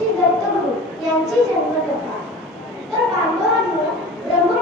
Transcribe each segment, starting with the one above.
श्री दत्तगुरु यांची जन्मकथा. तर पांडवांवर ब्रह्म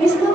It's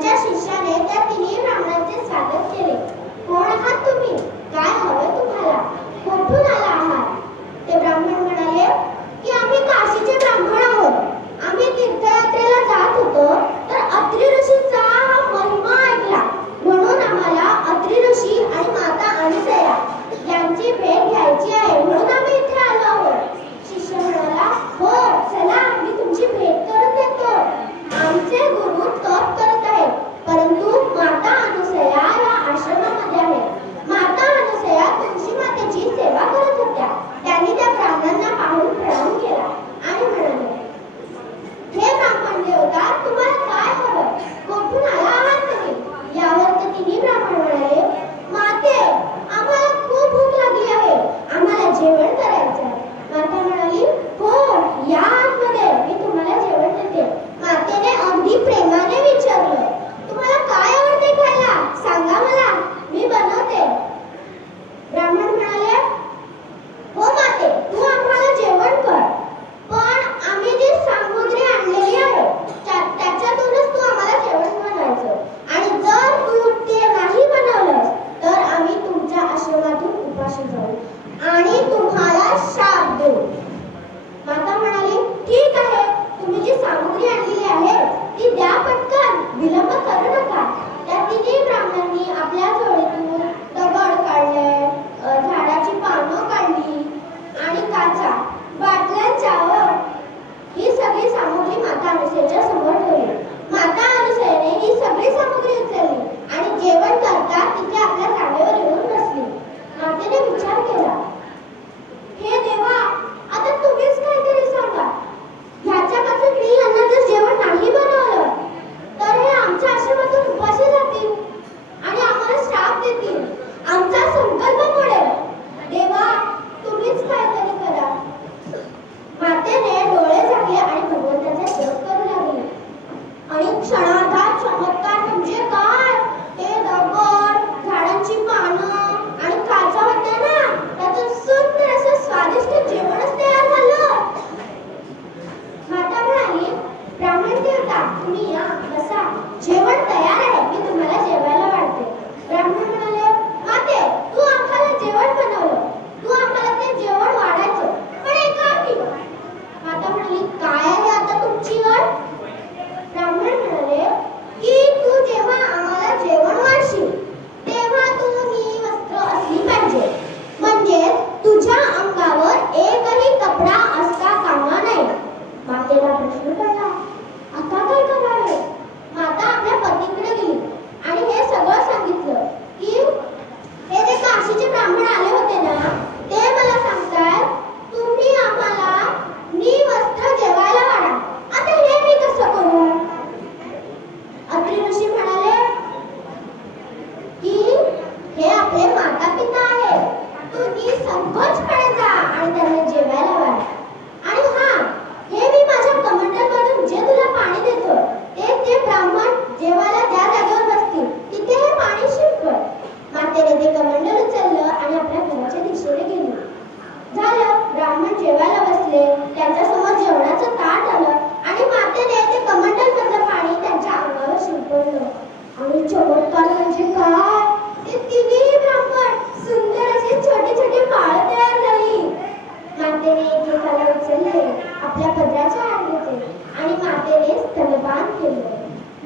just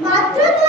মাত্র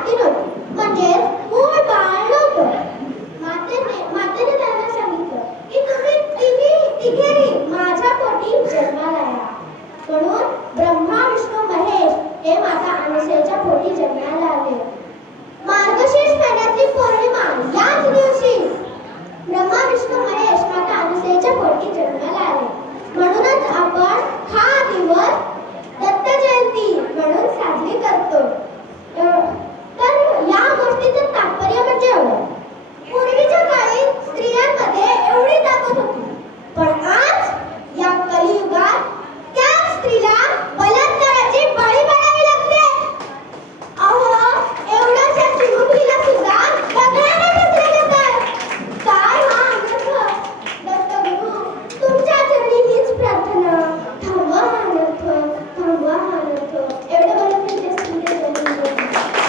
माती नव्हती म्हणजे मूळ बाळ नव्हतं मातेने मातेने त्यांना सांगितलं की तुम्ही तिघी तिघेही माझ्या पोटी जन्माला या म्हणून ब्रह्मा विष्णू महेश हे माता अनसुयाच्या पोटी जन्माला आले मार्गशीर्ष महिन्यातली पौर्णिमा याच दिवशी ब्रह्मा विष्णू महेश माता अनसुयाच्या पोटी जन्माला